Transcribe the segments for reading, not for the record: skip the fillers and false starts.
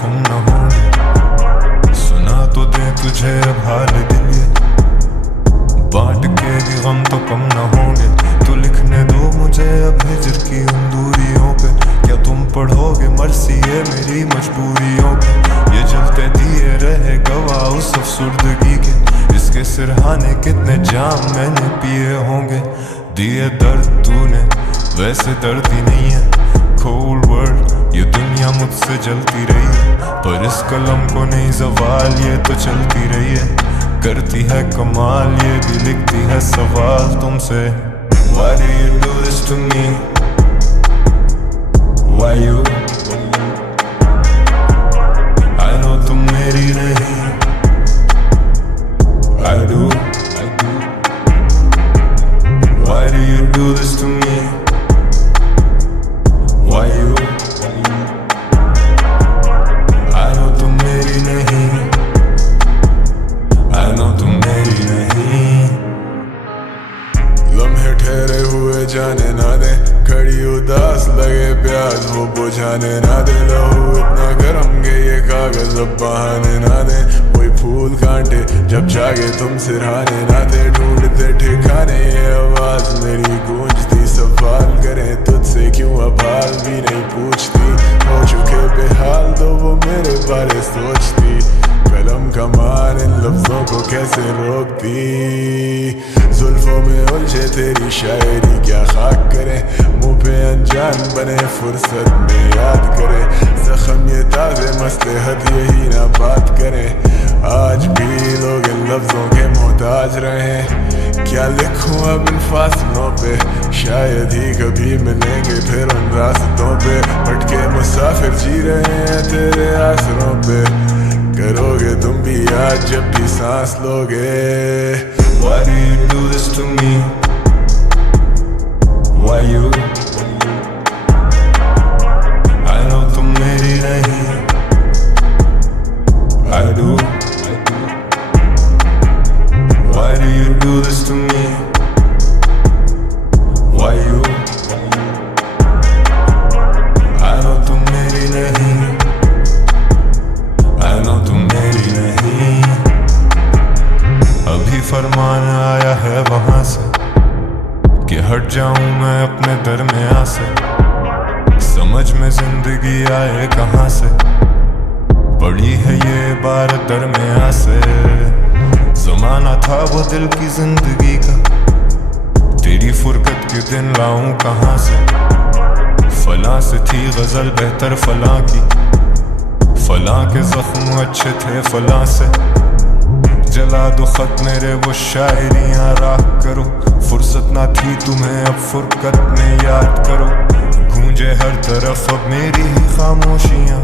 जख्म न होंगे। सुना तो दे तुझे अब हाल दिल ये, बांट के भी गम तो कम न होंगे। तू लिखने दो मुझे अब हिजर की उन दूरियों पे, क्या तुम पढ़ोगे मर्सी है मेरी मजबूरियों पे। ये जलते दिए रहे गवाह उस अफसुर्दगी के, इसके सिरहाने कितने जाम मैंने पिए होंगे। दिए दर्द तूने वैसे दर्द ही नहीं है, कोल्ड वर्ल्ड ये दुनिया मुझसे जलती रही है, पर इस कलम को नहीं ज़वाल ये तो चलती रही है। करती है कमाल ये भी लिखती है सवाल तुमसे। Why do you do this to me? Why you? I know तुम मेरी नहीं, I do. Why do you do this to me? Why you? I know तुम मेरी नहीं, I know तुम मेरी नहीं। लम्हे ठहरे हुए जाने ना दे, खड़ी उदास लगे प्यास वो बुझाने ना दे। लहू इतना गरम के ये कागज अब बहाने ना दे, कोई फूल कांटे जब जागे तुम सिरहाने ना थे। ढूंढते ठिकाने ये आवाज मेरी गूंजती, सवाल करें तुझसे क्यों अब हाल भी नहीं पूछती। हो चुके बेहाल तो वो मेरे बारे सोचती, कलम कमान इन लफ्जों को कैसे रोकती। जुल्फों में उलझे तेरी शायरी क्या खाक करे, मुंह पे अनजान बने फुर्सत में याद करे। जख्म ये ताज़े मसलहत यही ना बात करें, आज भी लोग इन लफ्जों के मोहताज रहे। क्या लिखूं अब इन फासलों पे, शायद ही कभी मिलेंगे फिर उन रास्तों पे। भटके मुसाफिर जी रहे हैं तेरे आसरों पे, करोगे तुम भी आज जब भी सांस लोगे। Why do you do this to me? Why you? I know तुम मेरी नहीं, I do. Why do you do this to me? Why you? I know तुम मेरी नहीं, I know तुम मेरी नहीं। अभी फरमान आया है वहां से कि हट जाऊं मैं अपने दरमियां से। समझ में जिंदगी आए कहां से, पड़ी है ये इबारत दरमियां से। जमाना था वो दिल की जिंदगी का, तेरी फुरकत के दिन लाऊं कहां से। फलां से थी गजल बेहतर फलां की, फलां के जख्म अच्छे थे फलां से। जला दो खत मेरे वो शायरियां राख करो, फुर्सत ना थी तुम्हें अब फुरकत में याद करो। गूंजे हर तरफ अब मेरी ही खामोशियां,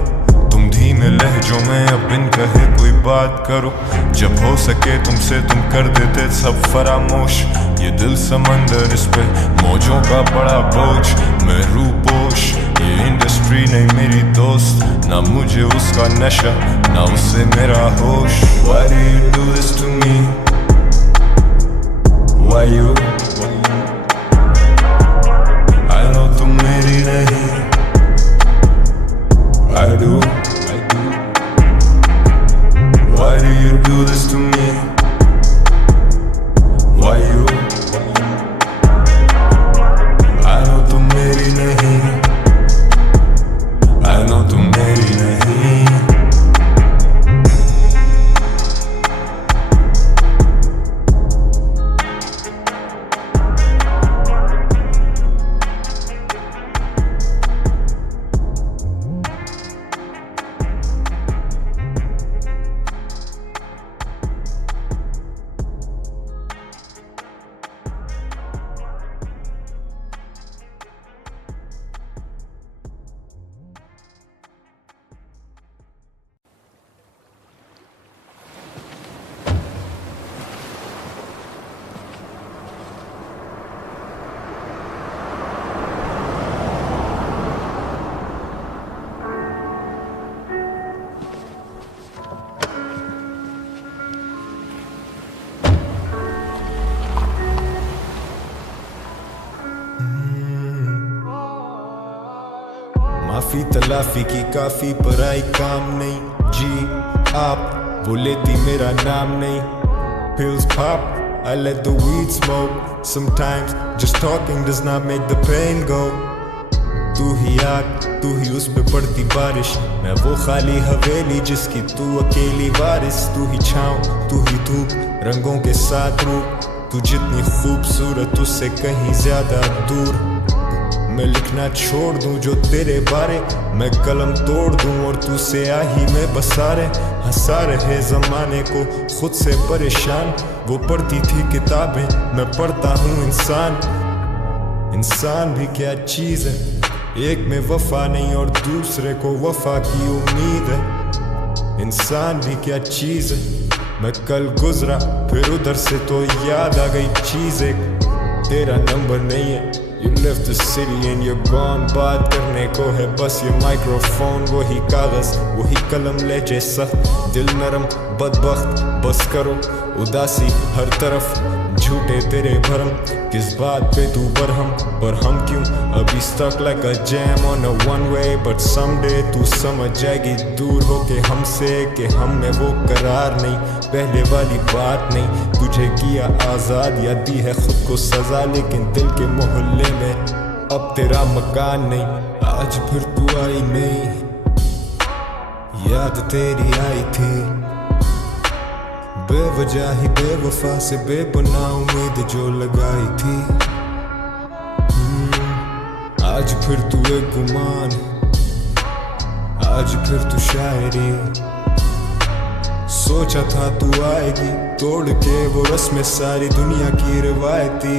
तुम धीमे लहजों में अब बिन कहे कोई बात करो। जब हो सके तुमसे तुम कर देते सब फरामोश, ये दिल समंदर इस पे मौजों का बड़ा बोझ। मैं रूपोश ये इंडस्ट्री नहीं मेरी दोस्त, ना मुझे उसका नशा ना उससे मेरा होश। Why do you do this to me? Why you? I know तुम मेरी नहीं, I do. Why do you do this to me? Why you? I know तुम मेरी नहीं, I know तुम मेरी नहीं। माफी तलाफी की काफी पराई काम नहीं, जी आप वो लेती मेरा नाम नहीं. Pills pop, I let the weed smoke. Sometimes just talking does not make the pain go. तू ही आग, तू ही उस पे पड़ती बारिश, मैं वो खाली हवेली जिसकी तू अकेली वारिस. तू ही छाँव, तू ही धूप, रंगों के साथ रूप, तू जितनी खूबसूरत उससे कहीं ज्यादा दूर. मैं लिखना छोड़ दूं जो तेरे बारे, मैं कलम तोड़ दूं और तू स्याही में बसा रहे. हंसा रहे जमाने को खुद से परेशान, वो पढ़ती थी किताबें, मैं पढ़ता हूँ इंसान. इंसान भी क्या चीज़ है, एक में वफा नहीं और दूसरे को वफा की उम्मीद है. इंसान भी क्या चीज़ है, मैं कल गुजरा फिर उधर से तो याद आ गई चीज़ एक. तेरा नंबर नहीं है, You left the city and you're gone. बात करने को है बस ये माइक्रोफोन, वही कागज वही कलम लहजे सख्त, दिल नरम बदबख्त. बस करो उदासी हर तरफ, झूठे तेरे भरम, किस बात पे तू बरहम. पर हम क्यों अभी stuck like a jam on a one way. But someday तू समझ जाएगी दूर होके हमसे कि हम में वो करार नहीं, पहले वाली बात नहीं. तुझे किया आजाद या दी है खुद को सजा, लेकिन दिल के मोहल्ले में अब तेरा मकान नहीं. आज फिर तू आई नहीं, याद तेरी आई थी, बेवजह ही बेवफा से बेपनाह उम्मीद जो लगाई थी. आज फिर तू एक गुमान, आज फिर तू शायरी. सोचा था तू आएगी तोड़ के वो रस्में सारी दुनिया की रिवायती.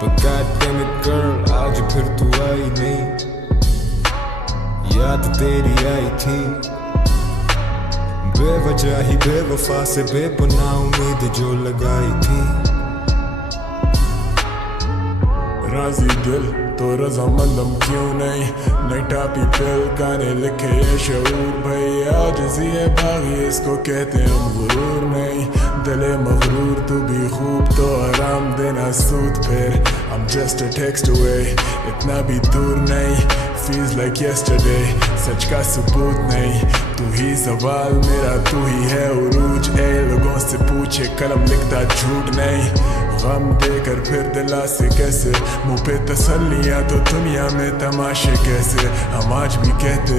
But God damn it girl, आज फिर तू आई नहीं, याद तेरी आई थी, बेवजह ही बेवफा से बेपनाह उम्मीद जो लगाई थी. राजी दिल तो रजामंदम क्यों नहीं, नई टापी पिल गाने लिखे ये शऊर भाई. आज जिए बागी इसको कहते हम गुरूर नहीं, दिले मगरूर तू भी खूब तो आराम देना सूद फिर. I'm just a text away, इतना भी दूर नहीं, feels like yesterday, सच का सबूत नहीं. तू ही सवाल मेरा, तू ही है उरूज. ए लोगों से पूछे कलम लिखता झूठ नहीं, गम देकर फिर दिला से कैसे, मुँह पे तसल्लियाँ तो दुनिया में तमाशे कैसे. हम आज भी कहते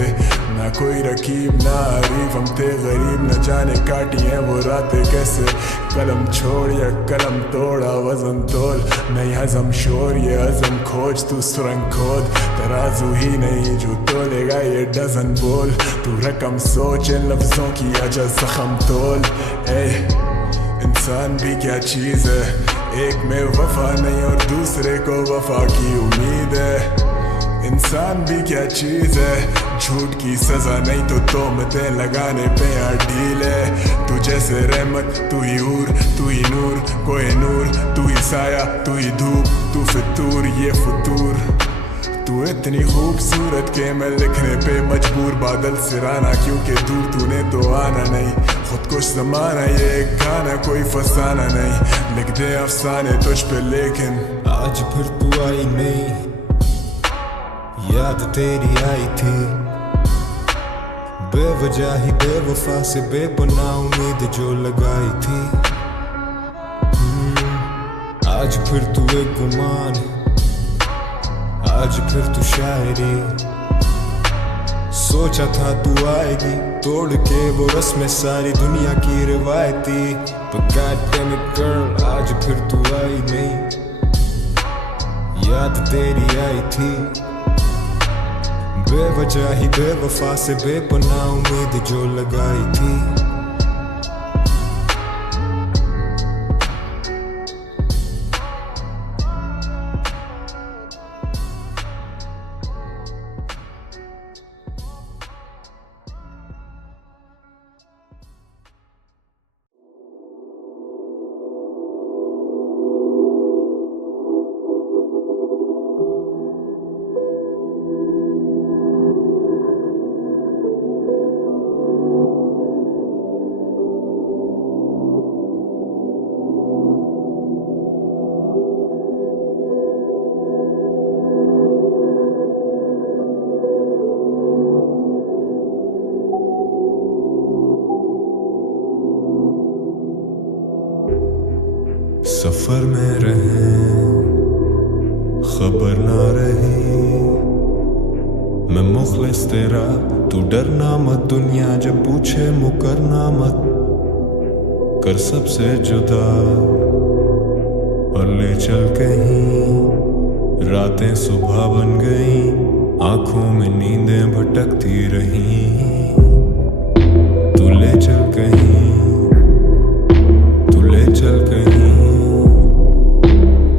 ना कोई रकीब ना आरिफ, हम थे गरीब न जाने काटी हैं वो रातें कैसे. कलम छोड़ या कलम तोड़ा वजन तोल, नहीं हजम शोर ये हजम खोज. तू सुरंग खोद तराजू ही नहीं जो तोलेगा ये डजन बोल. तू रकम सोच इन लफ्जों की अजल जख्म तोल. इंसान भी क्या चीज़ है, एक में वफा नहीं और दूसरे को वफा की उम्मीद है. इंसान भी क्या चीज़ है, झूठ की सजा नहीं तो तोहमतें लगाने पे यार ढील है. तू जैसे रहमत, तू ही हूर, तू ही नूर, कोई नूर, तू ही साया, तू ही धूप, तू फितूर ये फतूर. तू इतनी खूबसूरत के मैं लिखने पे मजबूर. बादल सिराना क्योंकि दूर तूने तो आना नहीं, खुद कुछ जमाना ये एक गाना कोई फसाना नहीं. लिख दे अफसाने तुझ पे लेकिन आज फिर तू आई नहीं, याद तेरी आई थी, बेवजह ही बेवफा से बेपनाह उम्मीद जो लगाई थी. आज फिर तू एक गुमान, आज फिर तू शायरी. सोचा था तू आएगी तोड़ के वो रस्में सारी दुनिया की रिवायती. But God damn it girl, आज फिर तू आई नहीं, याद तेरी आई थी, बेवजह ही बेवफा से बेपनाह उम्मीद जो लगाई थी. सफर में रहे खबर ना रही, मैं मुखलिस तेरा तू डरना मत, दुनिया जब पूछे मुकरना मत, कर सबसे जुदा और ले चल कहीं। रातें सुबह बन गई, आंखों में नींदें भटकती रही, तू ले चल कहीं, तू ले चल कहीं,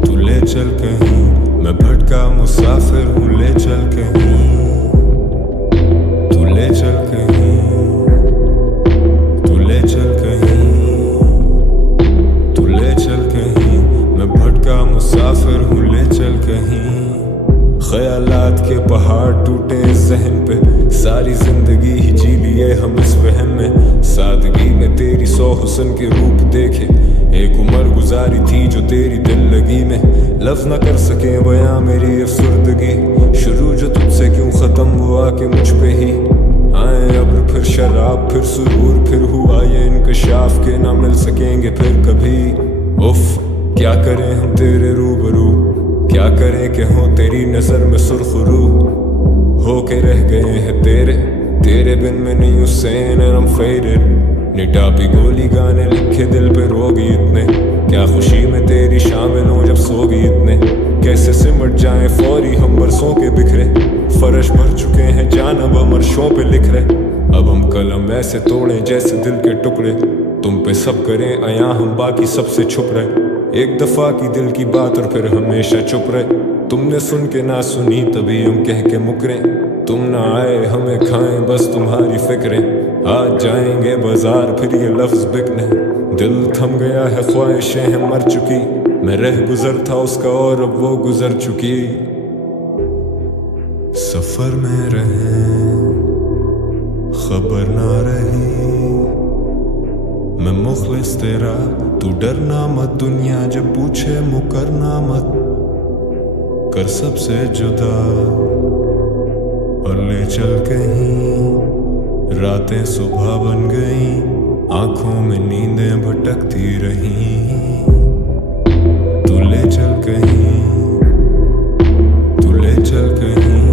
तू ले चल कहीं, मैं भटका मुसाफिर हूँ, ले चल कहीं, तू ले चल कहीं, तू ले चल कहीं, तू ले चल कहीं, मैं भटका मुसाफिर हूँ, ले चल कहीं। ख्यालात के पहाड़ टूटे इस जहन पे, सारी जिंदगी ही जी लिए हम इस वहम में, सादगी में तेरी 100 हुस्न के रूप देखे, एक उम्र गुजारी थी जो तेरी दिल लगी में, लफ्ज न कर सके बयां मेरी अफसुर्दगी, शुरू जो तुझसे क्यों खत्म हुआ कि मुझ पे ही आए अब्र, फिर शराब, फिर सुरूर, फिर हुआ ये इंकशाफ के ना मिल सकेंगे फिर कभी। उफ क्या करें हम तेरे रूबरू, क्या करें कि हो तेरी नजर में सुरखरू, हो के रह गए हैं तेरे बिन में नहीं हुसैन and I'm faded, निटापी गोली गाने लिखे दिल पे रोगी इतने, क्या खुशी में तेरी शामिल हूँ जब सोगी इतने, कैसे सिमट जाए फौरी हम बरसों के बिखरे, फर्श भर चुके हैं जान अब अमरशों पे लिख रहे, अब हम कलम ऐसे तोड़े जैसे दिल के टुकड़े, तुम पे सब करें अया हम बाकी सबसे छुप रहे, एक दफा की दिल की बात और फिर हमेशा चुप रहे, तुमने सुन के ना सुनी तभी हम कह के मुकरे, तुम ना आए हमें खाएं बस तुम्हारी फिक्रें, आज जाएंगे बाजार फिर ये लफ्ज बिकने, दिल थम गया है ख्वाहिशें हैं मर चुकी, मैं रह गुजर था उसका और अब वो गुजर चुकी। सफर में रहे खबर ना रही, मैं मुखलिस तेरा तू डरना मत, दुनिया जब पूछे मुकरना मत, कर सबसे जुदा और ले चल कहीं। रातें सुबह बन गई, आंखों में नींदें भटकती रही, तू ले चल कहीं, तू ले चल कहीं,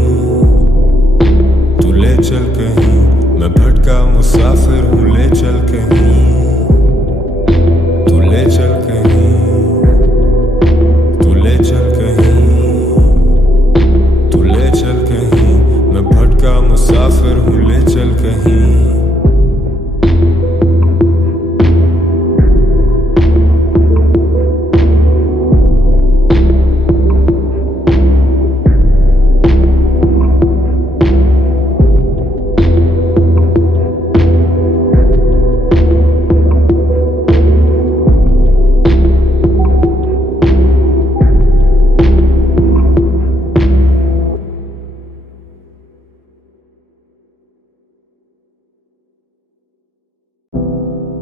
तू ले चल कहीं, मैं भटका मुसाफिर हूँ, ले चल कहीं, तू ले चल कहीं, तू ले चल कहीं, तू ले चल कहीं, मैं भटका मुसाफिर हूँ, ले चल कहीं।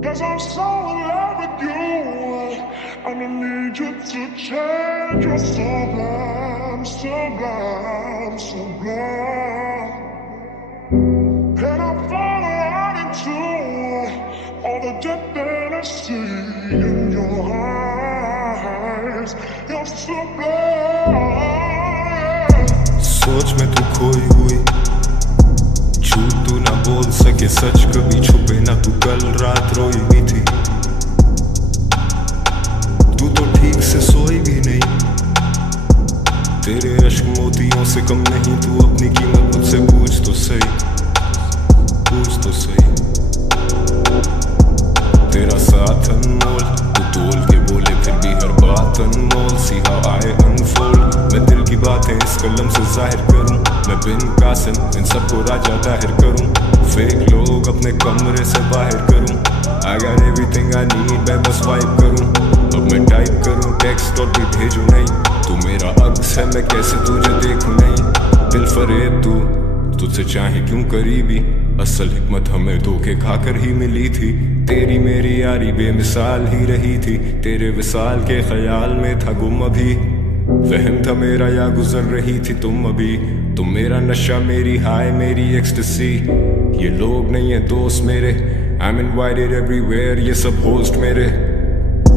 Cause I'm so in love with you, and I need you to change. You're sublime, sublime, sublime. And I'm falling right into all the depth that I see in your eyes. You're sublime. सोच में तू खोई हुई, झूठ तू ना बोल सके, सच कभी छुपे ना, तू कल रात रोई भी थी, तू तो ठीक से सोई भी नहीं, तेरे अश्क मोतियों से कम नहीं, तू अपनी कीमत मुझसे पूछ तो सही, पूछ तो सही, तेरा साथ अनमोल, तू तोल के बोले फिर भी हर बात अनमोल, see how I unfold, मैं दिल की बातें इस कलम से जाहिर करूं, मैं बिन कासिम इन सबको राजा दाहिर करूं, फेक लोग अपने कमरे से बाहर करूं, I got everything I need, मैं बस वाइब करूं, अब मैं टाइप करूं टेक्स्ट और भी भेजूं नहीं, तू मेरा अक्स है मैं कैसे तुझे देखूं नहीं, दिल फरेब तू तुझसे चाहे क्यों करीबी, असल हिकमत हमें धोखे खाकर ही मिली थी, तेरी मेरी यारी बेमिसाल ही रही थी, तेरे विसाल के ख्याल में था गुम अभी, वहम था मेरा या गुजर रही थी तुम अभी, तुम मेरा नशा मेरी हाय मेरी एक्सटेसी, ये लोग नहीं है दोस्त मेरे, I'm invited everywhere ये सब होस्ट मेरे,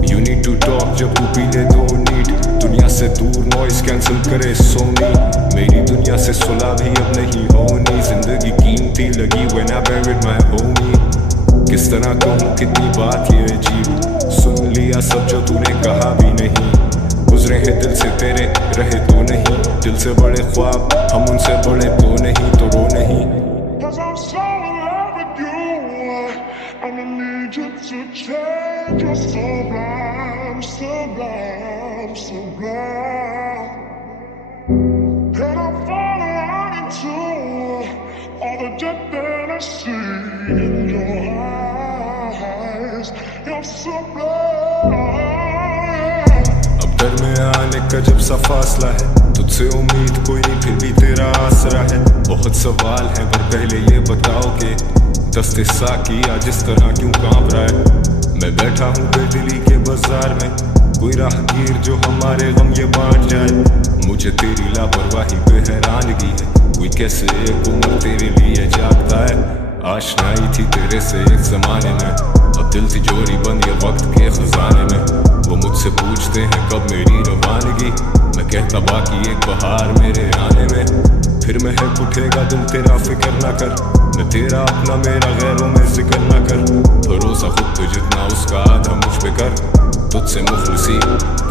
You need to talk जब तू पी ले दो नीट। दुनिया से दूर नॉइस कैंसिल करे सोनी। मेरी दुनिया से सुलह भी अब नहीं होनी। जिंदगी कीमती लगी when I buried my homie। किस तरह कहूँ कितनी बात ये अजीब। सुन लिया सब जो तूने कहा भी नहीं। गुजरे हैं दिल से तेरे रहे तो नहीं। दिल से बड़े ख्वाब हम उनसे बड़े तो नहीं, तो रो नहीं। 'Cause I'm so in love with you, and I need you to change. You're sublime, sublime, sublime. And I'm falling right into all the depth that I see in your eyes. You're sublime. घर में आने का जब सा फासला है, तुझसे उम्मीद कोई नहीं फिर भी तेरा आसरा है। बहुत सवाल है पर पहले ये बताओ कि दस्ते साकी आज इस तरह क्यों कांप रहा है। मैं बैठा हूँ बेदिली के बाजार में, कोई राहगीर जो हमारे गम ये बांट जाए। मुझे तेरी लापरवाही पे हैरानगी है, कोई कैसे एक उम्र तेरे लिए जागता है। आशनाई थी तेरे से एक जमाने में, अब दिल तिजोरी बंद ये वक्त के खजाने में। वो मुझसे पूछते हैं कब मेरी रवानगी, मैं कहता बाकी एक बहार मेरे आने में। फिर महक उठेगा दिल तेरा फिक्र ना कर, मैं तेरा अपना मेरा गैरों में जिक्र ना कर। भरोसा खुद पे जितना उसका आधा मुझ पे कर, तुझसे मुखलिसी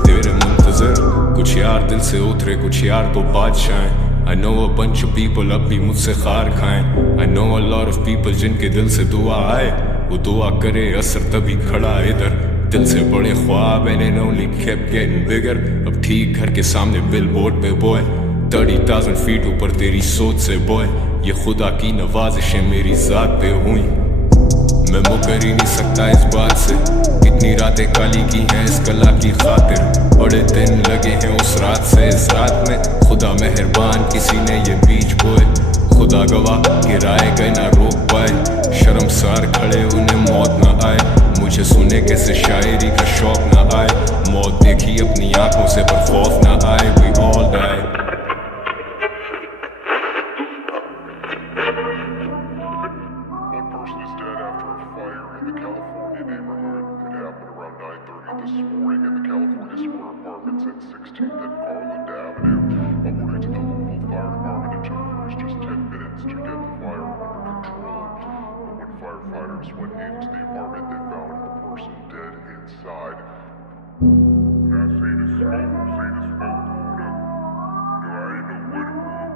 तेरे मुंतजर। कुछ यार दिल से उतरे कुछ यार तो बादशाह। I know a bunch of people अब भी मुझसे खार खाएं। I know a lot of people जिनके दिल से दुआ आए, वो दुआ करे असर तभी खड़ा इधर। दिल से बड़े ख्वाब and it only kept getting bigger। अब ठीक घर के सामने बिलबोर्ड पे बॉय, 30,000 फीट ऊपर तेरी सोच से बॉय। ये खुदा की नवाजिशें मेरी जात पे हुई, मैं मुकर ही नहीं सकता इस बात से। कितनी रातें काली की हैं इस कला की खातिर, बड़े दिन लगे हैं उस रात से इस रात में। खुदा मेहरबान किसी ने ये बीच बोए, खुदा गवाह गिराए गए ना रोक पाए। शर्मसार खड़े उन्हें मौत ना आए, मुझे सुने कैसे शायरी का शौक ना आए। मौत देखी अपनी आंखों से पर खौफ ना आए। We all die। One person is dead after a fire in the California neighborhood. It happened around 9:30 this morning in the California Square Apartments at 16th and Garland Avenue. According to the Louisville Fire Department, it took crews just 10 minutes to get the fire under control. But when firefighters went into the apartment, they found a person dead inside. Now, see the smoke, Buddha. I ain't know what it was,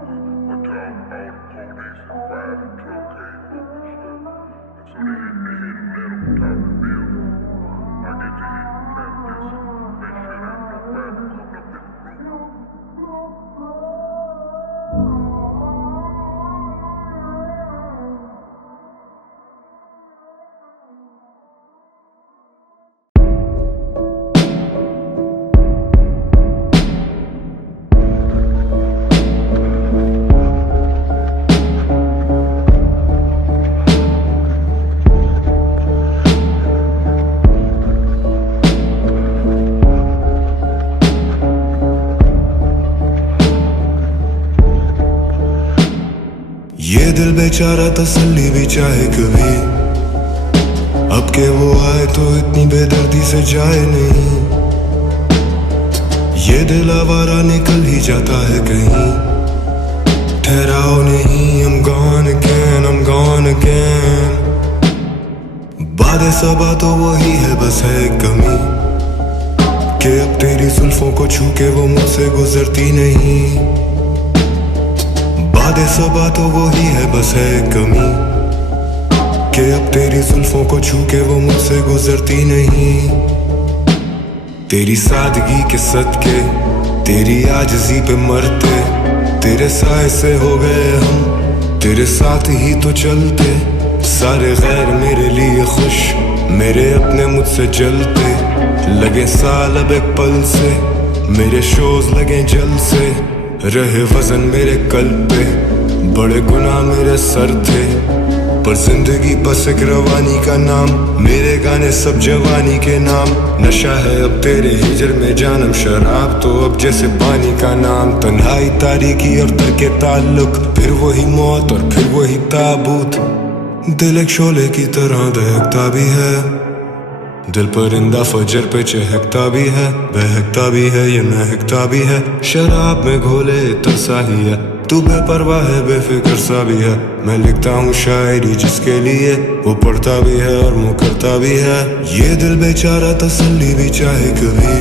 until all the police and fire and truck came up and stuff. And so they hit metal on top of the building. I get to hit kind of distance, make sure there's no fire coming up in the room. ये दिल बेचारा तसल्ली भी चाहे कभी, अब के वो आए तो इतनी बेदर्दी से जाए नहीं। ये दिल आवारा निकल ही जाता है कहीं, ठहराओ नहीं। I'm gone again, I'm gone again। बादे सबा तो वही है बस है कमी, कि अब तेरी जुल्फों को छू के वो मुझसे गुजरती नहीं। बादे सबा तो वही है बस है कमी, कि अब तेरी जुल्फों को छू के वो मुझसे गुजरती नहीं। तेरी सादगी के सदके तेरी आजिज़ी पे मरते, तेरे साए से हो गए हम, तेरे साथ ही तो चलते। सारे गैर मेरे लिए खुश, मेरे अपने मुझसे जलते। लगे साल अब एक पल से, मेरे शोज लगे जल से। रहे वजन मेरे कल्ब पे, बड़े गुनाह मेरे सर थे, पर जिंदगी बस एक रवानी का नाम। मेरे गाने सब जवानी के नाम, नशा है अब तेरे हिजर में जानम। शराब तो अब जैसे पानी का नाम। तन्हाई तारीकी और तर्के ताल्लुक, फिर वही मौत और फिर वही ताबूत। दिल एक शोले की तरह दहकता भी है, दिल परिंदा फजर पे चहकता भी है, बहकता भी है, ये महकता भी है, शराब में घोले तरसा ही है, तू बेपरवाह है, बेफिक्र सा भी है। मैं लिखता हूँ शायरी जिसके लिए, वो पढ़ता भी है और मुकरता भी है। ये दिल बेचारा तसल्ली भी चाहे कभी,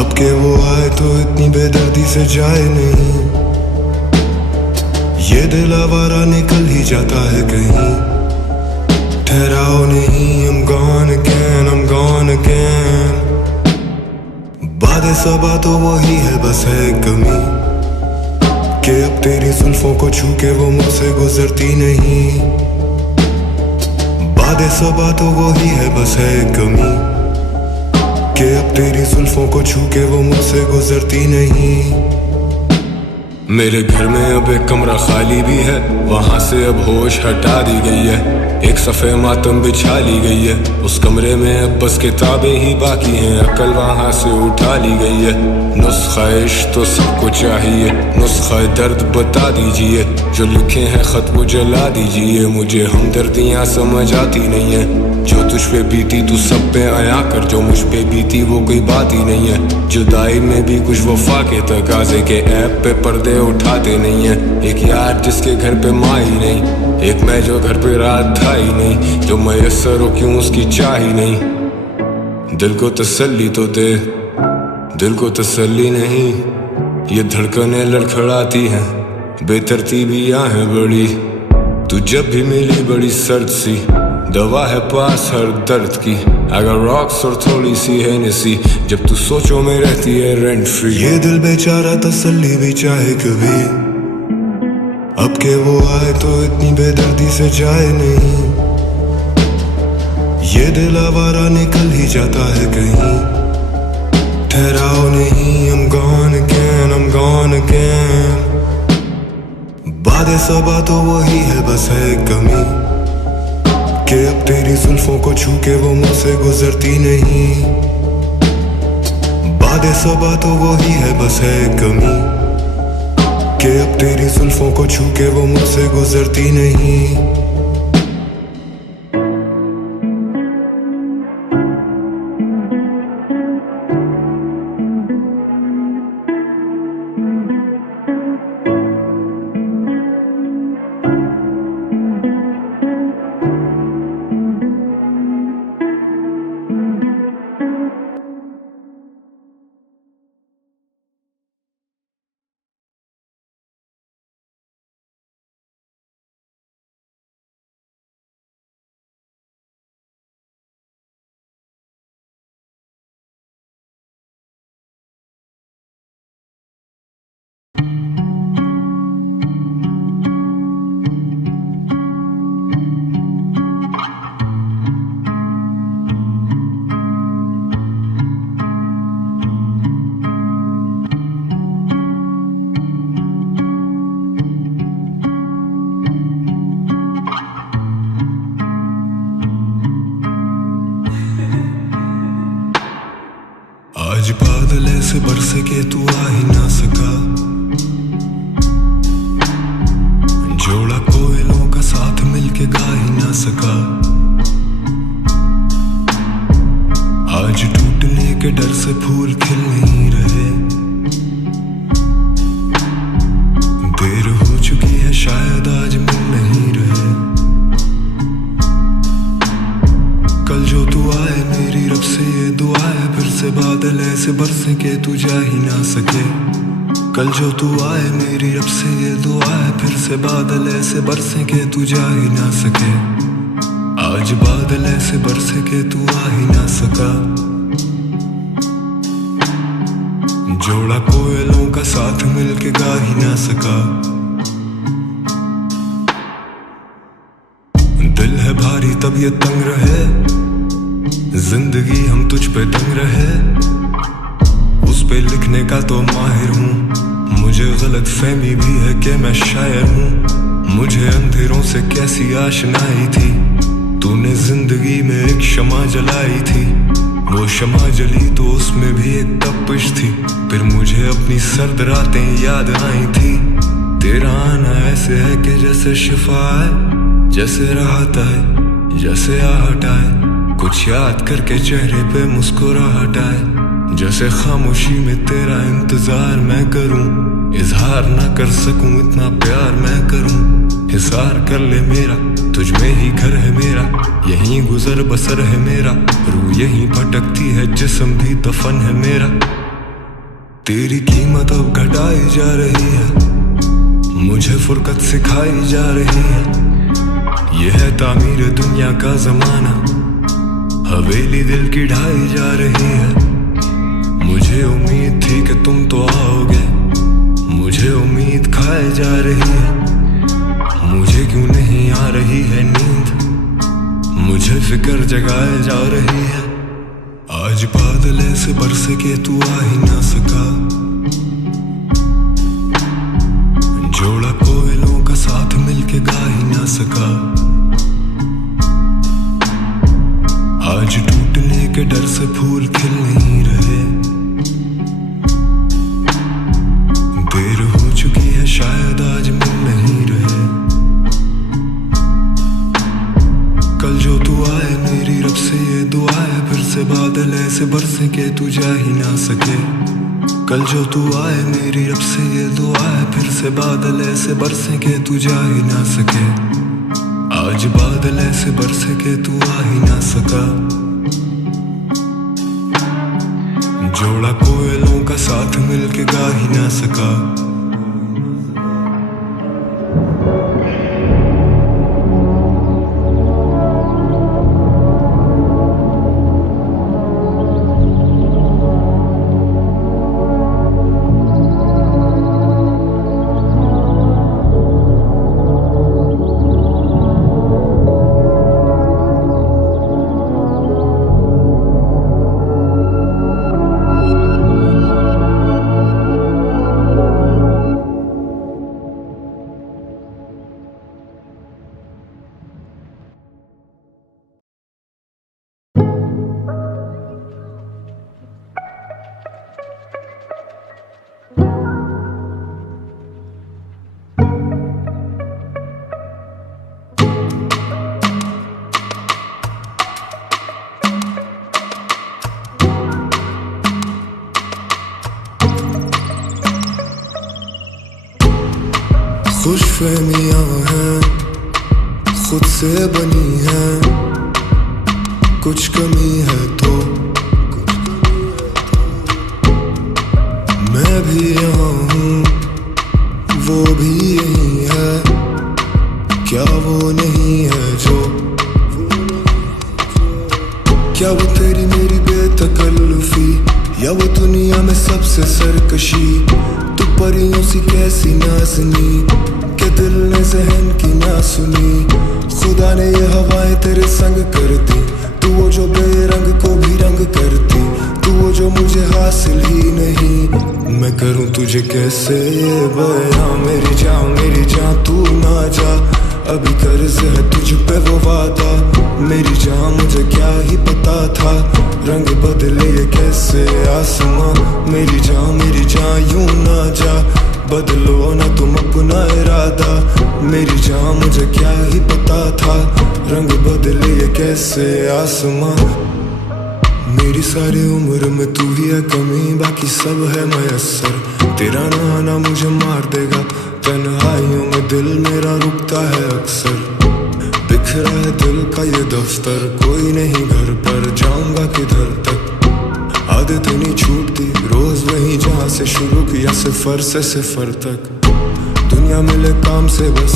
अब के वो आए तो इतनी बेदर्दी से जाए नहीं। ये दिल आवारा निकल ही जाता है कहीं, ठहराओ नहीं, I'm gone again, I'm gone again। बातें सबा तो वही है, बस है कमी कि अब तेरी जुल्फों को छू के वो मुझसे गुजरती नहीं। बातें सबा तो वही है, बस है कमी कि अब तेरी जुल्फों को छू के वो मुझसे गुजरती नहीं। मेरे घर में अब एक कमरा खाली भी है, वहाँ से अब होश हटा दी गई है, एक सफ़े मातम बिछा ली गई है। उस कमरे में अब बस किताबें ही बाकी हैं, अकल वहाँ से उठा ली गई है। नुस्खा इश्क तो सबको चाहिए, नुस्खा दर्द बता दीजिए, जो लिखे हैं खत वो जला दीजिए। मुझे हमदर्दियाँ समझ आती नहीं है, जो तुझ पे बीती तू सब पे आया कर, जो मुझ पे बीती वो कोई बात ही नहीं है। जुदाई में भी कुछ वफा के तकाजे के ऐप पे पर्दे उठाते नहीं है। एक यार जिसके घर पे माँ ही नहीं, एक मैं जो घर पे रात था ही नहीं, जो मैसर हो क्यों उसकी चाह ही नहीं। दिल को तसल्ली तो दे, दिल को तसल्ली नहीं, ये धड़कनें लड़खड़ाती हैं, बेतरतीबियाँ हैं बड़ी। तू जब भी मिली बड़ी सर्द सी, दवा है पास हर दर्द की, अगर रॉक्स और थोड़ी सी है नसी, जब तू सोचो में रहती है रेंट फ्री। ये दिल बेचारा तसल्ली भी चाहे कभी, अब के वो आए तो इतनी बेदर्दी से जाए नहीं। ये दिल आवारा निकल ही जाता है कहीं, ठहराओ नहीं, I'm gone again, I'm gone again। बातें सबा तो वही है, बस है कमी कि अब तेरी जुल्फों को छू के वो मुझसे गुजरती नहीं। बातें सबा तो वही है, बस है कमी कि अब तेरी जुल्फों को छू के वो मुझसे गुजरती नहीं। आज बादल ऐसे बरसे के तू आ ही ना सका, जोड़ा कोयलों का साथ मिलके गा ही ना सका। आज टूटने के डर से फूल खिल नहीं रहे, देर हो चुकी है शायद आज मिल नहीं रहे। कल जो तू आए मेरी रब से ये दुआ है, फिर से बादल ऐसे बरसे के तू जा ही ना सके। कल जो तू आए मेरी रब से ये दुआ है, फिर से बादल ऐसे बरसे के तू जा ही ना सके। आज बादल ऐसे बरसे के तू आ ही ना सका, जोड़ा कोयलों का साथ मिलके गा ही ना सका। दिल है भारी तबीयत तंग रहे, जिंदगी हम तुझ पे दंग रहे, उस पे लिखने का तो माहिर हूँ। मुझे गलत फहमी भी है कि मैं शायर हूँ, मुझे अंधेरों से कैसी आशनाई थी। तूने जिंदगी में एक शमा जलाई थी, वो शमा जली तो उसमें भी एक तपिश थी। फिर मुझे अपनी सर्द रातें याद आई थी। तेरा आना ऐसे है कि जैसे शिफा है, जैसे राहत आए, जैसे आहट आए। कुछ याद करके चेहरे पे मुस्कुराहट आए, जैसे खामोशी में तेरा इंतजार मैं करूं, इजहार ना कर सकूं इतना प्यार मैं करूं। हिसार कर ले मेरा, तुझ में ही घर है मेरा, यहीं गुजर बसर है मेरा, रूह यहीं भटकती है जिस्म भी दफन है मेरा। तेरी कीमत अब घटाई जा रही है, मुझे फुर्कत सिखाई जा रही है। यह है तामीर दुनिया का जमाना, हवेली दिल की ढाई जा रही है। मुझे उम्मीद थी कि तुम तो आओगे, मुझे उम्मीद खाए जा रही है। मुझे क्यों नहीं आ रही है नींद, मुझे फिक्र जगाए जा रही है। आज बादल ऐसे बरसे के तू आ ही ना सका, जोड़ा कोयलों का साथ मिलके गा ही ना सका। आज टूटने के डर से फूल खिल नहीं रहे, देर हो चुकी है शायद आज मिल नहीं रहे। कल जो तू आए मेरी रब से ये दुआ है, फिर से बादल ऐसे बरसे के तू जा ही ना सके। कल जो तू आए मेरी रब से ये दुआ है, फिर से बादल ऐसे बरसे के तू जा ही ना सके। आज बादल ऐसे बरसे के तू आ ही ना सका, जोड़ा कोयलों का साथ मिलके गा ही ना सका। खुशफहमियाँ हैं खुद से बनी हैं, कुछ कमी है तो मैं भी यहाँ हूँ, वो भी यही है, क्या वो नहीं है जो? क्या वो तेरी मेरी बेतकल्लुफी, या वो दुनिया में सबसे सरकशी? तू परियों सी कैसी नाज़नी के दिल ने जहन की ना सुनी। खुदा ने ये हवाएं तेरे संग कर दी, तू वो जो बेरंग को भी रंग करती, तू वो जो मुझे हासिल ही नहीं। मैं करूँ तुझे कैसे ये बयां, मेरी जान तू ना जा, अभी कर्ज है तुझ पे वो वादा। मेरी जान मुझे क्या ही पता था, रंग बदले ये कैसे आसमां। मेरी जान यूं ना जा, बदलो ना तुम अपना इरादा। मेरी जान मुझे क्या ही पता था, रंग बदले ये कैसे आसमां। मेरी सारी उम्र में तू ही है कमी, बाकी सब है मयस्सर। तेरा ना आना मुझे मार देगा, तन्हाइयों में दिल मेरा रुकता है अक्सर। बिखरा है दिल का ये दफ्तर, कोई नहीं घर पर, जाऊंगा किधर तक। आदत नहीं छूटती रोज वही जहाँ से शुरू किया, सिफर से सिफर तक। दुनिया मिले काम से बस,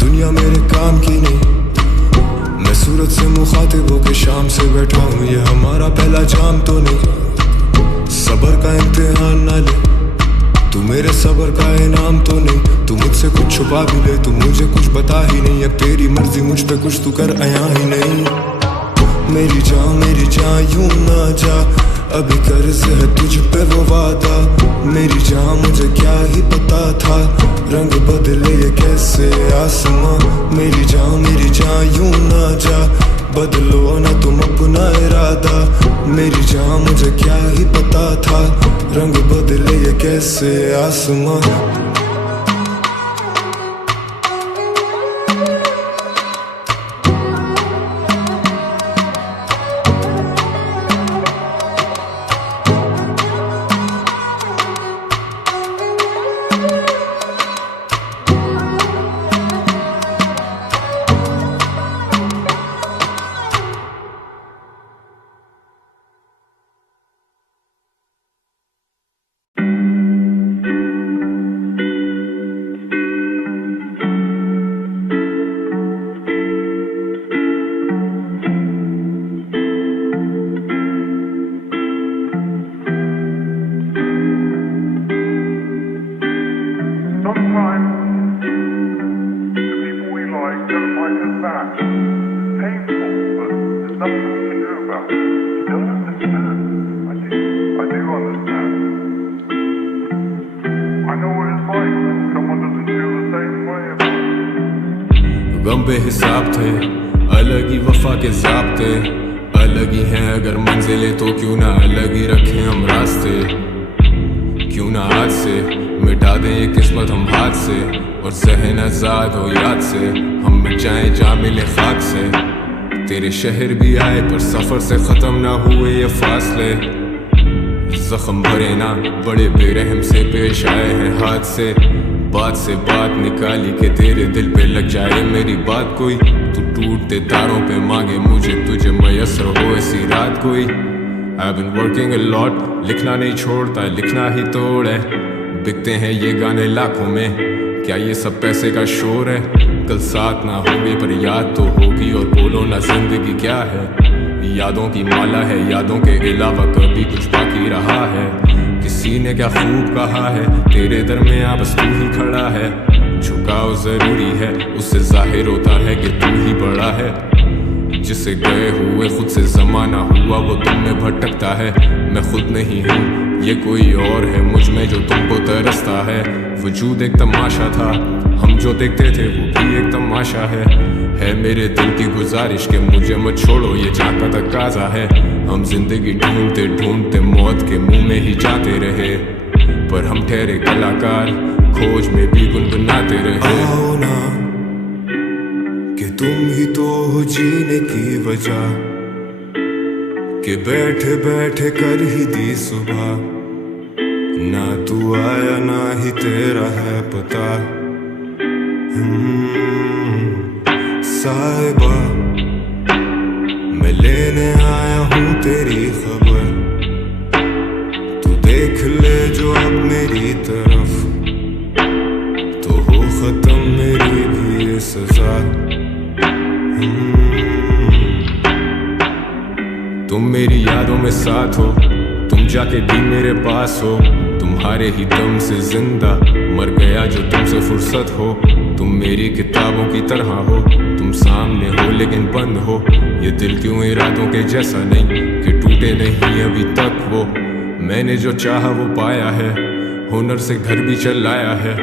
दुनिया मेरे काम की नहीं। मैं सूरत से मुखातिब होके शाम से बैठा हूँ, ये हमारा पहला जाम तो नहीं। सबर का इम्तिहान ना ले, तू मेरे सबर का इनाम तो नहीं। तू मुझसे कुछ छुपा भी ले, तू मुझे कुछ बता ही नहीं। अब तेरी मर्जी मुझ पे कुछ तू कर आया ही नहीं। मेरी जान यूं ना जा, अभी कर्ज है तुझ पे वो वादा। मेरी जान मुझे क्या ही पता था, रंग बदले ये कैसे आसमां। मेरी जान यूं ना जा, बदलो ना तुम अपना इरादा। मेरी जान मुझे क्या ही पता था, रंग बदले ये कैसे आसमां। back. Painful, but there's nothing we can do about it. You don't understand. I do understand. I know what it's like when someone doesn't feel the same way about it. गम बेहिसाब थे, अलग ही वफा के ज़ाब्ते, अलग ही हैं अगर मंजिलें तो क्यों ना अलग ही रखें हम रास्ते। क्यों ना आज से मिटा दें ये किस्मत हम हाथ से, और ज़हन आज़ाद हो याद से हम मिट जाएं जा मिले खाक से। तेरे शहर भी आए पर सफ़र से ख़त्म ना हुए ये फासले। ज़ख्म भरे ना बड़े बेरहम से पेश आए हैं हाथ से बात निकाली के तेरे दिल पे लग जाए मेरी बात कोई। तू टूटते तारों पे मांगे मुझे तुझे मयसर हो ऐसी रात कोई। I've been working a lot, लिखना नहीं छोड़ता लिखना ही तोड़ है। बिकते हैं ये गाने लाखों में, क्या ये सब पैसे का शोर है। कल साथ ना होंगे पर याद तो होगी, और बोलो ना जिंदगी क्या है। यादों की माला है, यादों के अलावा कभी कुछ बाकी रहा है। किसी ने क्या खूब कहा है, तेरे दरमियां बस तू ही खड़ा है। झुकाव जरूरी है, उससे जाहिर होता है कि तू ही बड़ा है। जिसे गए हुए खुद से जमाना हुआ वो तुम में भटकता है। मैं खुद नहीं हूँ ये कोई और है मुझ में जो तुमको तरसता है। वजूद एक तमाशा था, हम जो देखते थे वो भी एक तमाशा है मेरे दिल की गुजारिश के मुझे मत छोड़ो ये जान का तकाजा है। हम जिंदगी ढूंढते ढूंढते मौत के मुंह में ही जाते रहे, पर हम ठहरे कलाकार खोज में भी गुनगुनाते रहे। आओ ना कि तुम ही तो हो जीने की वजह, कि बैठे बैठे कर ही दी सुबह। ना तू आया ना ही तेरा है पता। साहिबा मैं लेने आया हूँ तेरी खबर, तू देख ले जो अब मेरी तरफ, तो हो खत्म मेरी भी ये सजा। तुम मेरी यादों में साथ हो, तुम जाके भी मेरे पास हो। तुम्हारे ही दम से जिंदा मर गया जो तुमसे फुर्सत हो। तुम मेरी किताबों की तरह हो, तुम सामने हो लेकिन बंद हो। ये दिल क्यों इरादों के जैसा नहीं कि टूटे नहीं अभी तक वो। मैंने जो चाहा वो पाया है, हुनर से घर भी चलाया है।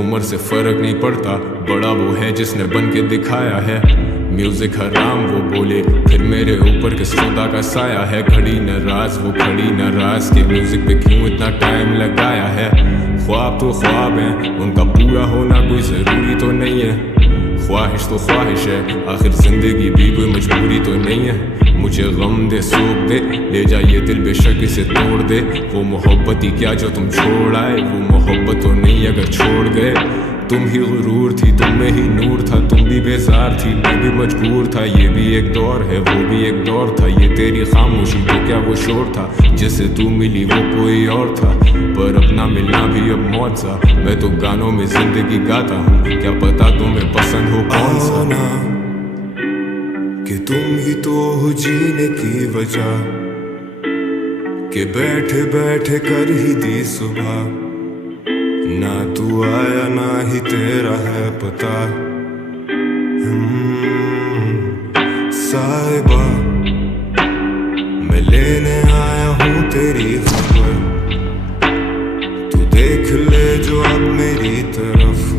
उम्र से फर्क नहीं पड़ता, बड़ा वो है जिसने बन के दिखाया है। म्यूजिक हराम वो बोले फिर मेरे ऊपर किस खुदा का साया है। घड़ी नाराज वो खड़ी नाराज के म्यूजिक पे क्यों इतना टाइम लगाया है। ख्वाब तो ख्वाब हैं, उनका पूरा होना कोई ज़रूरी तो नहीं है। ख्वाहिश तो ख्वाहिश है, आखिर जिंदगी भी कोई मजबूरी तो नहीं है। मुझे गम दे सूख दे, ले जा ये दिल बेशक इसे तोड़ दे। वो मोहब्बत ही क्या जो तुम छोड़ आए, वो मोहब्बत तो नहीं अगर छोड़ गए। तुम ही गुरूर थी, तुम में ही नूर था, तुम भी बेजार थी, मैं भी मजबूर था। ये भी एक दौर है, वो भी एक दौर था। ये तेरी खामोशी तो क्या वो शोर था, जिससे तू मिली वो कोई और था। पर अपना मिलना भी अब मौत सा, मैं तो गानों में जिंदगी गाता हूँ, क्या पता तुम्हें पसंद हो कौन सा। ना कि तुम ही तो हो जीने की वजह, कि बैठे बैठे कर ही दी सुबह। ना तू आया ना ही तेरा है पता। साहिबा मैं लेने आया हूँ तेरी खबर, तू देख ले जो अब मेरी तरफ,